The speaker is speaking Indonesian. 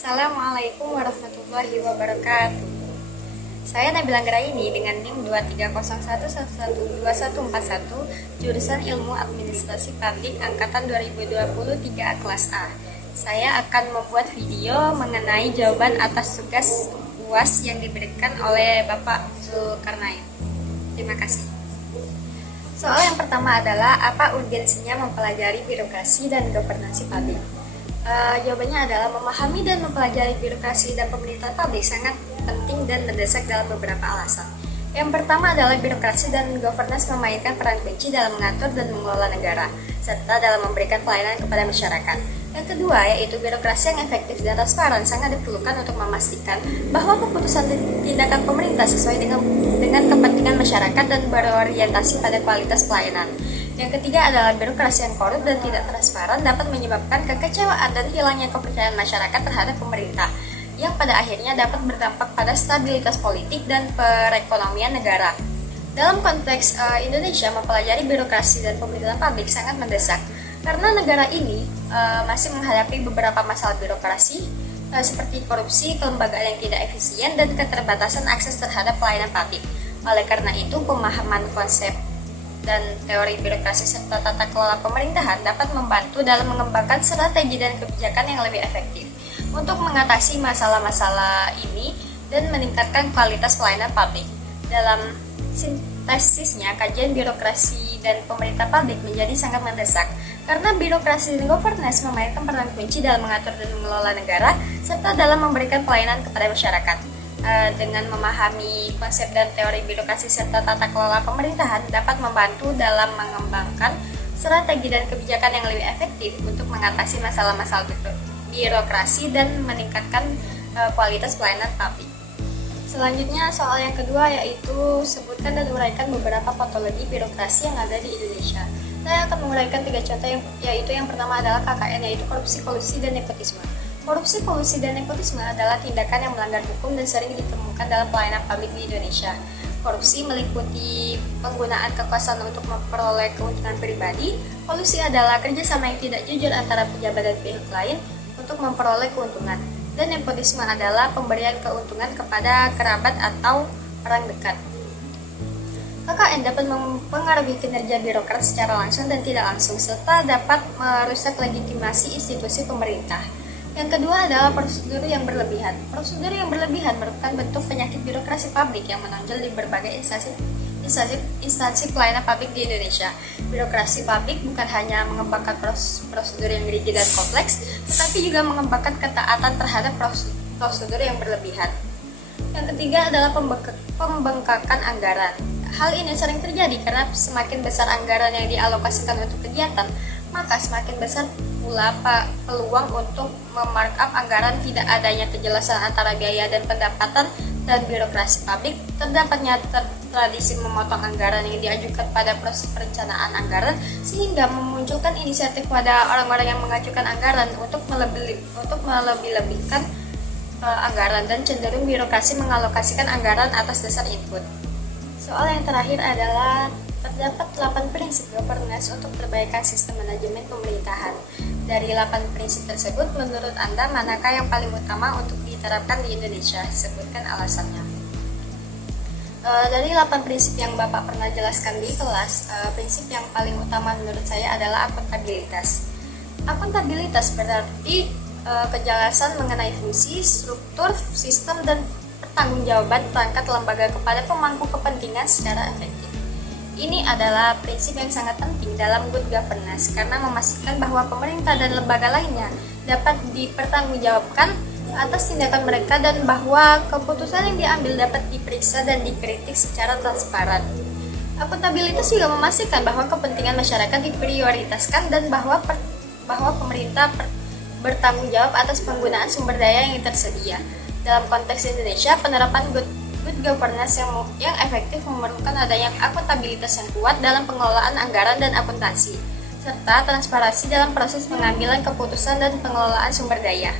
Assalamualaikum warahmatullahi wabarakatuh. Saya Nabila Anggraini dengan NIM 23011112141 jurusan Ilmu Administrasi Publik angkatan 2023 kelas A. Saya akan membuat video mengenai jawaban atas tugas UAS yang diberikan oleh Bapak Zulkarnain. Terima kasih. Soal yang pertama adalah apa urgensinya mempelajari birokrasi dan governansi publik? Jawabannya adalah memahami dan mempelajari birokrasi dan pemerintahan publik sangat penting dan mendesak dalam beberapa alasan. Yang pertama adalah birokrasi dan governance memainkan peran kunci dalam mengatur dan mengelola negara, serta dalam memberikan pelayanan kepada masyarakat. Yang kedua, yaitu birokrasi yang efektif dan transparan sangat diperlukan untuk memastikan bahwa keputusan dan tindakan pemerintah sesuai dengan kepentingan masyarakat dan berorientasi pada kualitas pelayanan. Yang ketiga adalah birokrasi yang korup dan tidak transparan dapat menyebabkan kekecewaan dan hilangnya kepercayaan masyarakat terhadap pemerintah, yang pada akhirnya dapat berdampak pada stabilitas politik dan perekonomian negara. Dalam konteks Indonesia, mempelajari birokrasi dan pemerintahan publik sangat mendesak, karena negara ini masih menghadapi beberapa masalah birokrasi seperti korupsi, kelembagaan yang tidak efisien, dan keterbatasan akses terhadap pelayanan publik. Oleh karena itu, pemahaman konsep dan teori birokrasi serta tata kelola pemerintahan dapat membantu dalam mengembangkan strategi dan kebijakan yang lebih efektif untuk mengatasi masalah-masalah ini dan meningkatkan kualitas pelayanan publik. Dalam sintesisnya, kajian birokrasi dan pemerintah publik menjadi sangat mendesak karena birokrasi dan governance memainkan peran kunci dalam mengatur dan mengelola negara serta dalam memberikan pelayanan kepada masyarakat. Dengan memahami konsep dan teori birokrasi serta tata kelola pemerintahan dapat membantu dalam mengembangkan strategi dan kebijakan yang lebih efektif untuk mengatasi masalah-masalah birokrasi dan meningkatkan kualitas pelayanan publik. Selanjutnya, soal yang kedua yaitu sebutkan dan uraikan beberapa patologi birokrasi yang ada di Indonesia. Saya akan menguraikan 3 contoh yaitu yang pertama adalah KKN, yaitu korupsi, kolusi, dan nepotisme. Korupsi, kolusi, dan nepotisme adalah tindakan yang melanggar hukum dan sering ditemukan dalam pelayanan publik di Indonesia. Korupsi meliputi penggunaan kekuasaan untuk memperoleh keuntungan pribadi. Kolusi adalah kerjasama yang tidak jujur antara pejabat dan pihak lain untuk memperoleh keuntungan. Dan nepotisme adalah pemberian keuntungan kepada kerabat atau orang dekat. KKN dapat mempengaruhi kinerja birokrat secara langsung dan tidak langsung, serta dapat merusak legitimasi institusi pemerintah. Yang kedua adalah prosedur yang berlebihan. Prosedur yang berlebihan merupakan bentuk penyakit birokrasi publik yang menonjol di berbagai instansi pelayanan publik di Indonesia. Birokrasi publik bukan hanya mengembangkan prosedur yang rigid dan kompleks, tetapi juga mengembangkan ketaatan terhadap prosedur yang berlebihan. Yang ketiga adalah pembengkakan anggaran. Hal ini sering terjadi karena semakin besar anggaran yang dialokasikan untuk kegiatan, maka semakin besar pula peluang untuk memarkup anggaran. Tidak adanya kejelasan antara biaya dan pendapatan dan birokrasi publik, terdapatnya tradisi memotong anggaran yang diajukan pada proses perencanaan anggaran, sehingga memunculkan inisiatif pada orang-orang yang mengajukan anggaran untuk melebih-lebihkan anggaran, dan cenderung birokrasi mengalokasikan anggaran atas dasar input. Soal yang terakhir adalah terdapat 8 prinsip governance untuk perbaikan sistem manajemen pemerintahan. Dari 8 prinsip tersebut, menurut Anda manakah yang paling utama untuk diterapkan di Indonesia? Sebutkan alasannya. Dari 8 prinsip yang Bapak pernah jelaskan di kelas, prinsip yang paling utama menurut saya adalah akuntabilitas. Akuntabilitas berarti kejelasan mengenai fungsi, struktur, sistem, dan pertanggungjawaban perangkat lembaga kepada pemangku kepentingan secara efektif. Ini adalah prinsip yang sangat penting dalam good governance karena memastikan bahwa pemerintah dan lembaga lainnya dapat dipertanggungjawabkan atas tindakan mereka dan bahwa keputusan yang diambil dapat diperiksa dan dikritik secara transparan. Akuntabilitas juga memastikan bahwa kepentingan masyarakat diprioritaskan dan bahwa pemerintah bertanggung jawab atas penggunaan sumber daya yang tersedia. Dalam konteks Indonesia, penerapan good governance yang efektif memerlukan adanya akuntabilitas yang kuat dalam pengelolaan anggaran dan akuntansi, serta transparansi dalam proses pengambilan keputusan dan pengelolaan sumber daya.